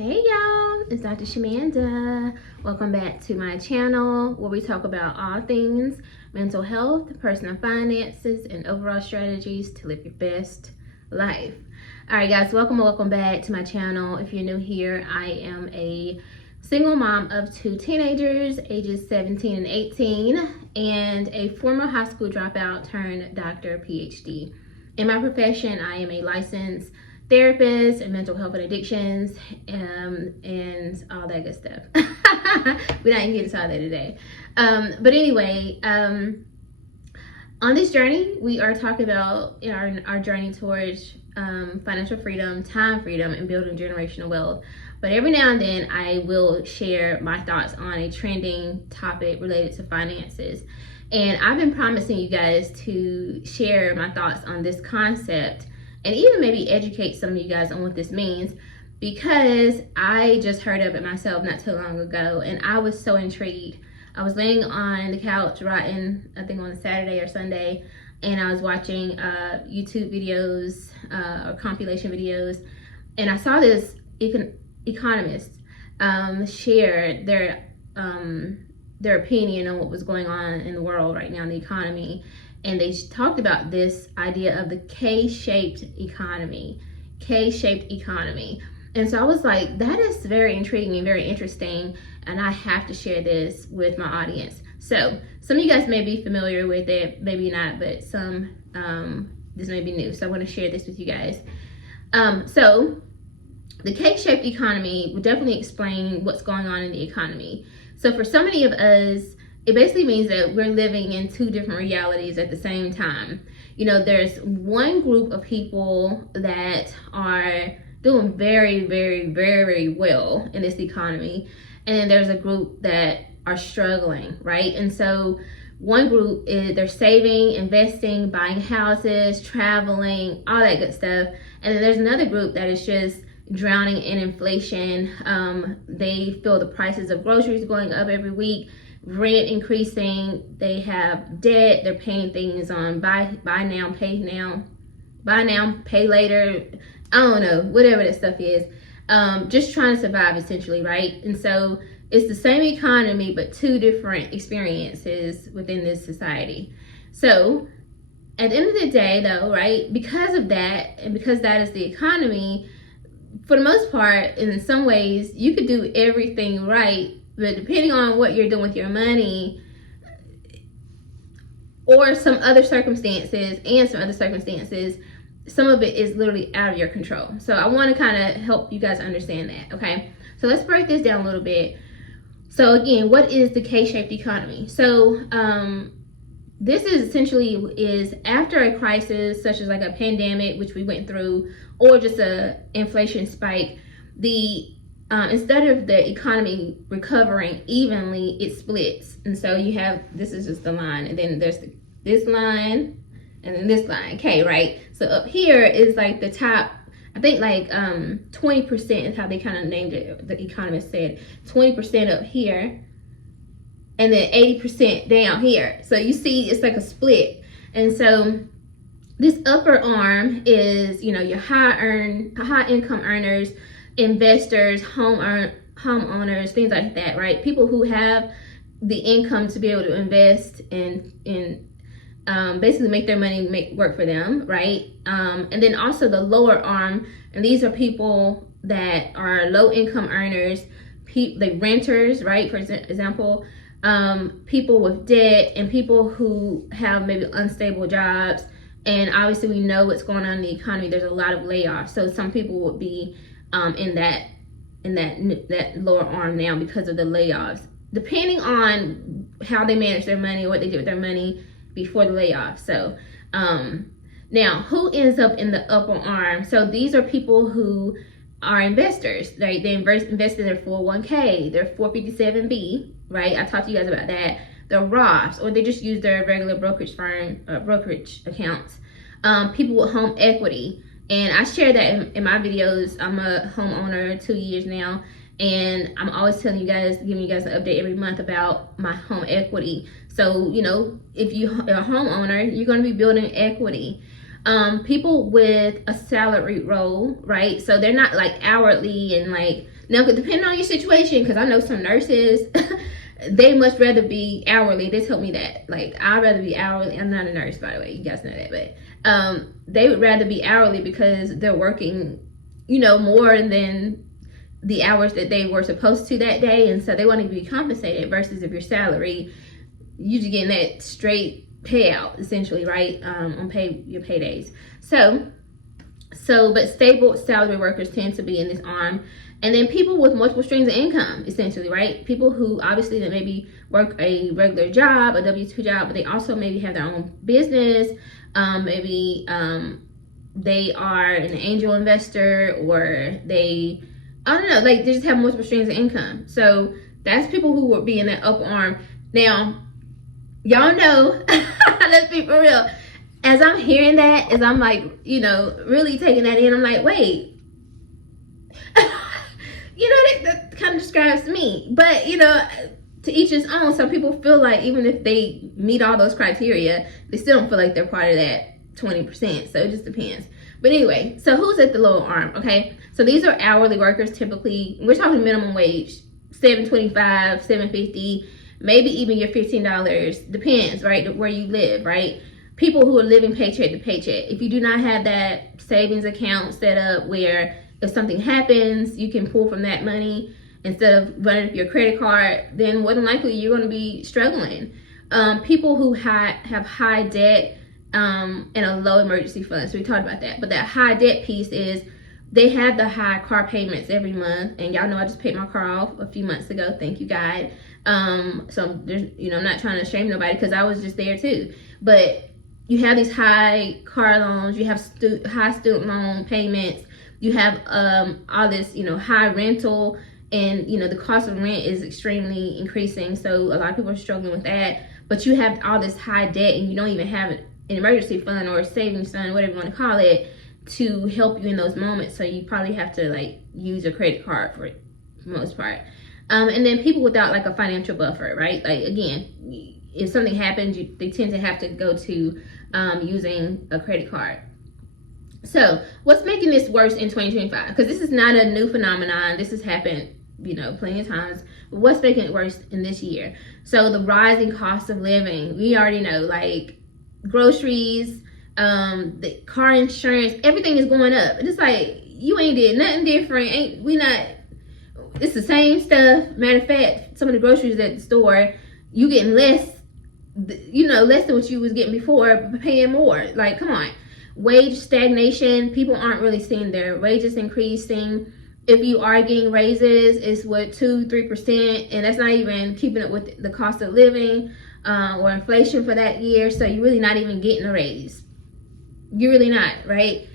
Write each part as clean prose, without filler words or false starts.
Hey y'all, it's Dr. Shamanda. Welcome back to my channel where we talk about all things mental health, personal finances, and overall strategies to live your best life. All right guys, welcome back to my channel. If you're new here, I am a single mom of two teenagers, ages 17 and 18, and a former high school dropout turned doctor, PhD. In my profession, I am a licensed therapist and mental health and addictions and all that good stuff. We're not gonna get into all that today. But anyway, on this journey, we are talking about our journey towards financial freedom, time freedom, and building generational wealth. But every now and then, I will share my thoughts on a trending topic related to finances. And I've been promising you guys to share my thoughts on this concept and even maybe educate some of you guys on what this means, because I just heard of it myself not too long ago and I was so intrigued. I was laying on the couch writing, I think on a Saturday or Sunday, and I was watching YouTube videos or compilation videos, and I saw this economist share their opinion on what was going on in the world right now in the economy. And they talked about this idea of the K-shaped economy. And so I was like, that is very intriguing and very interesting, and I have to share this with my audience. So some of you guys may be familiar with it, maybe not, but some, this may be new. So I want to share this with you guys. So the K-shaped economy will definitely explain what's going on in the economy. So for so many of us, it basically means that we're living in two different realities at the same time. You know, there's one group of people that are doing very, very, very well in this economy. And then there's a group that are struggling, right? And so one group is they're saving, investing, buying houses, traveling, all that good stuff. And then there's another group that is just drowning in inflation. They feel the prices of groceries going up every week, rent increasing, they have debt, they're paying things on buy now, pay later, I don't know, whatever that stuff is, just trying to survive essentially, right? And so it's the same economy, but two different experiences within this society. So at the end of the day though, right, because of that, and because that is the economy, for the most part, in some ways, you could do everything right, but depending on what you're doing with your money or some other circumstances, some of it is literally out of your control. So I want to kind of help you guys understand that, okay? So let's break this down a little bit. So again, what is the K-shaped economy? So this is essentially after a crisis such as like a pandemic, which we went through, or just a inflation spike, instead of the economy recovering evenly, it splits. And so you have, this is just the line, and then there's this line, and then this line, okay, right? So up here is like the top, I think like 20% is how they kind of named it, the economist said, 20% up here, and then 80% down here. So you see it's like a split. And so this upper arm is, you know, your high income earners, investors, homeowners, things like that, right? People who have the income to be able to invest and basically make their money work for them, right? And then also the lower arm, and these are people that are low income earners, like renters, right? For example, people with debt and people who have maybe unstable jobs. And obviously we know what's going on in the economy. There's a lot of layoffs. So some people would be in that lower arm now because of the layoffs, depending on how they manage their money, what they did with their money before the layoff. So now who ends up in the upper arm? So these are people who are investors, right? They invest in their 401k, their 457b, right? I talked to you guys about that. Their Roths, or they just use their regular brokerage accounts. People with home equity. And I share that in my videos. I'm a homeowner 2 years now, and I'm always telling you guys, giving you guys an update every month about my home equity. So, you know, if you're a homeowner, you're going to be building equity. People with a salary role, right? So they're not like hourly and like Now, depending on your situation, because I know some nurses, they much rather be hourly. They told me that. Like, I'd rather be hourly. I'm not a nurse, by the way. You guys know that. But they would rather be hourly because they're working, more than the hours that they were supposed to that day. And so they want to be compensated versus if you're salary, you're just getting that straight payout, essentially, right? On your paydays. But stable salary workers tend to be in this arm. And then people with multiple streams of income, essentially, right? People who obviously that maybe work a regular job, a W-2 job, but they also maybe have their own business. Maybe they are an angel investor, or they just have multiple streams of income. So that's people who would be in that upper arm. Now, y'all know, let's be for real. As I'm hearing that, as I'm like, really taking that in, I'm like, wait. That kind of describes me. But, to each his own. Some people feel like even if they meet all those criteria, they still don't feel like they're part of that 20%. So it just depends. But anyway, so who's at the lower arm? Okay. So these are hourly workers typically. We're talking minimum wage, $7.25, $7.50, maybe even your $15. Depends, right? Where you live, right? People who are living paycheck to paycheck. If you do not have that savings account set up where if something happens, you can pull from that money instead of running up your credit card, then more than likely you're going to be struggling. People who have high debt and a low emergency fund. So we talked about that. But that high debt piece is they have the high car payments every month. And y'all know I just paid my car off a few months ago. Thank you, God. So there's, I'm not trying to shame nobody because I was just there too. But you have these high car loans. You have high student loan payments. You have all this, high rental, and, the cost of rent is extremely increasing. So a lot of people are struggling with that. But you have all this high debt, and you don't even have an emergency fund or a savings fund, whatever you want to call it, to help you in those moments. So you probably have to use a credit card for it, for the most part. And then people without a financial buffer, right? Again, if something happens, they tend to have to go to using a credit card. So what's making this worse in 2025? Because this is not a new phenomenon. This has happened, plenty of times. But what's making it worse in this year? So the rising cost of living. We already know, groceries, the car insurance, everything is going up. And it's you ain't did nothing different. It's the same stuff. Matter of fact, some of the groceries at the store, you getting less, less than what you was getting before, but paying more. Come on. Wage stagnation, people aren't really seeing their wages increasing. If you are getting raises, it's 2-3%, and that's not even keeping up with the cost of living or inflation for that year. So you're really not even getting a raise. You're really not, right?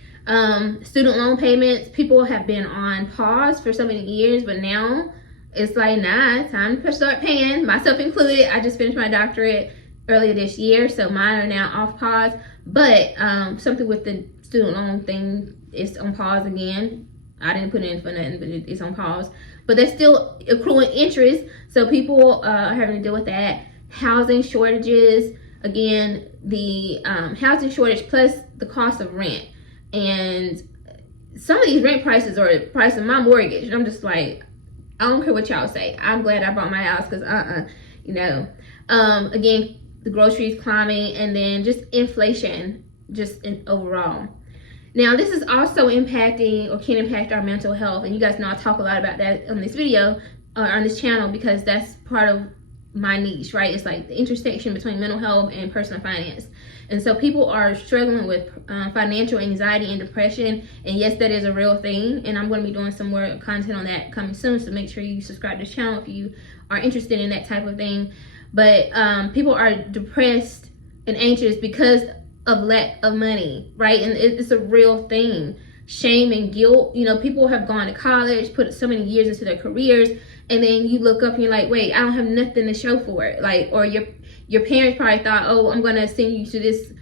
Student loan payments, people have been on pause for so many years, but now it's time to start paying, myself included. I just finished my doctorate earlier this year, so mine are now off pause. But something with the student loan thing is on pause again. I didn't put it in for nothing, but it's on pause. But they're still accruing interest, so people are having to deal with that. Housing shortages, again, the housing shortage plus the cost of rent. And some of these rent prices are the price of my mortgage. And I'm just I don't care what y'all say. I'm glad I bought my house because again, the groceries climbing, and then just inflation overall. Now, this is also impacting or can impact our mental health. And you guys know I talk a lot about that on this video or on this channel because that's part of my niche, right? It's the intersection between mental health and personal finance. And so people are struggling with financial anxiety and depression. And yes, that is a real thing. And I'm going to be doing some more content on that coming soon. So make sure you subscribe to this channel if you are interested in that type of thing. But people are depressed and anxious because of lack of money, right? And it's a real thing. Shame and guilt. People have gone to college, put so many years into their careers, and then you look up and you're like, wait, I don't have nothing to show for it. Or your parents probably thought, oh, I'm going to send you to this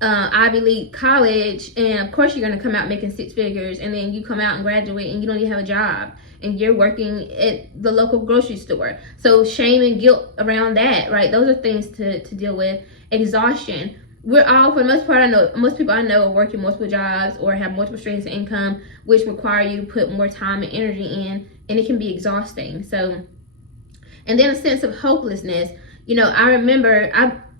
Ivy League college, and of course you're going to come out making six figures, and then you come out and graduate and you don't even have a job. And you're working at the local grocery store. So shame and guilt around that, right? Those are things to deal with. Exhaustion. we're all, for the most part, I know most people I know are working multiple jobs or have multiple streams of income, which require you to put more time and energy in, and it can be exhausting. So, and then a sense of hopelessness. You know, I remember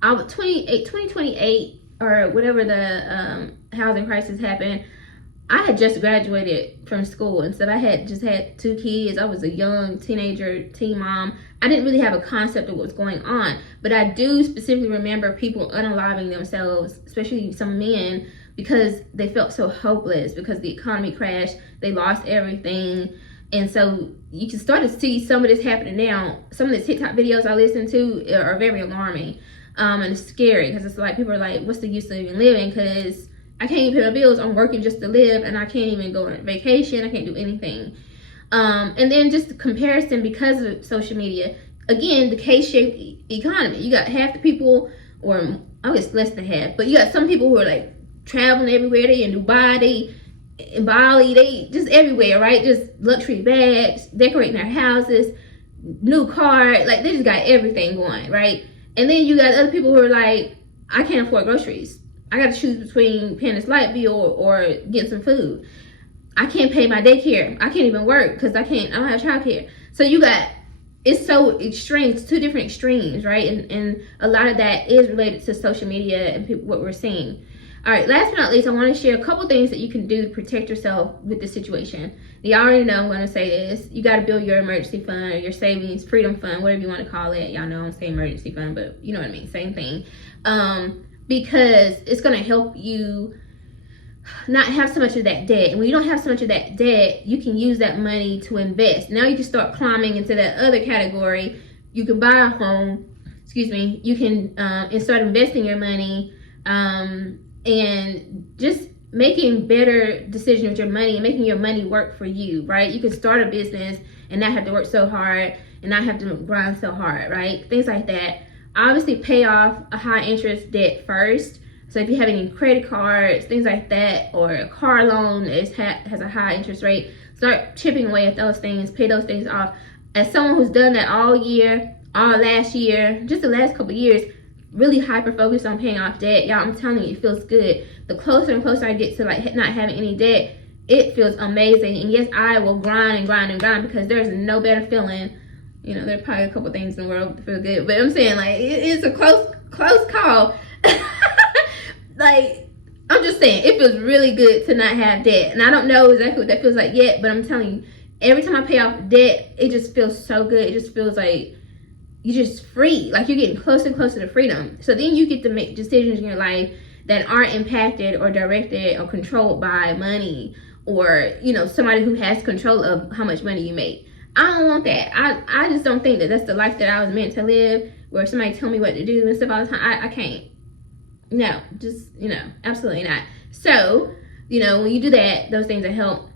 I was 2028 or whatever the housing crisis happened. I had just graduated from school, and so I had just had 2 kids. I was a young teenager, teen mom. I didn't really have a concept of what was going on, but I do specifically remember people unaliving themselves, especially some men, because they felt so hopeless because the economy crashed, they lost everything. And so you can start to see some of this happening now. Some of the TikTok videos I listen to are very alarming, and it's scary because it's like people are like, what's the use of even living? Because I can't even pay my bills. I'm working just to live, and I can't even go on vacation. I can't do anything. And then just the comparison because of social media. Again, the K-shaped economy. You got half the people, or I guess less than half, but you got some people who are like traveling everywhere. They in Dubai, they in Bali, they just everywhere, right? Just luxury bags, decorating their houses, new car. Like, they just got everything going, right? And then you got other people who are like, I can't afford groceries. I got to choose between paying this light bill or getting some food. I can't pay my daycare. I can't even work because I don't have childcare. So you got, it's so extreme. It's 2 different extremes, right? And a lot of that is related to social media and what we're seeing. All right, last but not least, I want to share a couple things that you can do to protect yourself with this situation. You already know I'm going to say this. You got to build your emergency fund or your savings, freedom fund, whatever you want to call it. Y'all know I don't say emergency fund, but you know what I mean. Same thing. Because it's going to help you not have so much of that debt. And when you don't have so much of that debt, you can use that money to invest. Now you can start climbing into that other category. You can buy a home, you can start investing your money, and just making better decisions with your money and making your money work for you, right? You can start a business and not have to work so hard and not have to grind so hard, right? Things like that. Obviously, pay off a high interest debt first. So if you have any credit cards, things like that, or a car loan that has a high interest rate, start chipping away at those things, pay those things off. As someone who's done that all year, all last year, just the last couple of years, really hyper focused on paying off debt. Y'all, I'm telling you, it feels good. The closer and closer I get to like not having any debt, it feels amazing. And yes, I will grind and grind and grind because there's no better feeling. You know, there are probably a couple things in the world that feel good, but I'm saying, like, it's a close call. Like, I'm just saying, it feels really good to not have debt. And I don't know exactly what that feels like yet, but I'm telling you, every time I pay off debt, it just feels so good. It just feels like you're just free. Like, you're getting closer and closer to freedom. So then you get to make decisions in your life that aren't impacted or directed or controlled by money or, you know, somebody who has control of how much money you make. I don't want that. I just don't think that that's the life that I was meant to live, where somebody tell me what to do and stuff all the time. I can't. No, just, you know, absolutely not. So, you know, when you do that, those things that help.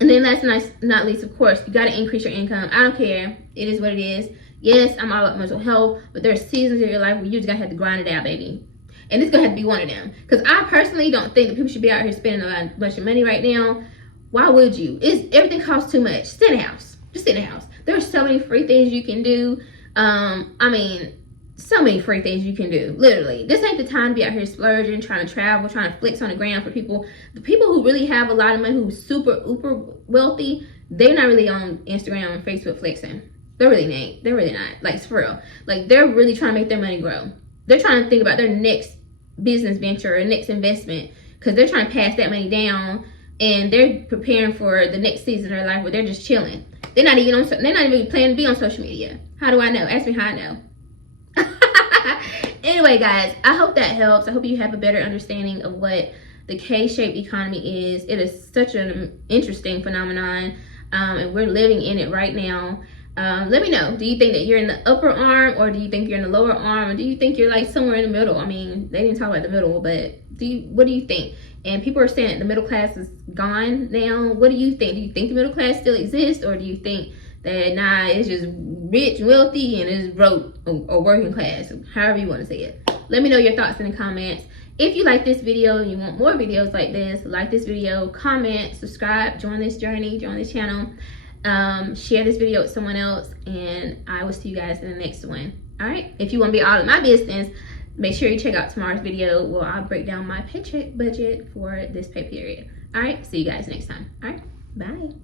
And then last but not least, of course, you got to increase your income. I don't care. It is what it is. Yes, I'm all about mental health, but there's seasons of your life where you just got to have to grind it out, baby. And it's going to have to be one of them. Because I personally don't think that people should be out here spending a bunch of money right now. Why would you? Everything costs too much. Sit in the house. Just sit in the house. There are so many free things you can do. I mean, so many free things you can do. Literally. This ain't the time to be out here splurging, trying to travel, trying to flex on the ground for people. The people who really have a lot of money, who's super, uber wealthy, they're not really on Instagram and Facebook flexing. They're really ain't. They're really not. Like, for real. Like, they're really trying to make their money grow. They're trying to think about their next business venture or next investment because they're trying to pass that money down, and they're preparing for the next season of their life where they're just chilling. They're not even planning to be on social media. How do I know? Ask me how I know. Anyway, guys, I hope that helps. I hope you have a better understanding of what the K-shaped economy is. It is such an interesting phenomenon, and we're living in it right now. Let me know. Do you think that you're in the upper arm, or do you think you're in the lower arm, or do you think you're like somewhere in the middle? I mean, they didn't talk about the middle, but what do you think? And people are saying that the middle class is gone now. What do you think? Do you think the middle class still exists, or do you think that nah, it's just rich and wealthy and it's broke or working class, however you want to say it? Let me know your thoughts in the comments. If you like this video and you want more videos like this, like this video, comment, subscribe, join this journey, join this channel. Share this video with someone else, and I will see you guys in the next one. All right, if you want to be all in my business, make sure you check out tomorrow's video where I'll break down my paycheck budget for this pay period. All right, see you guys next time. All right, bye.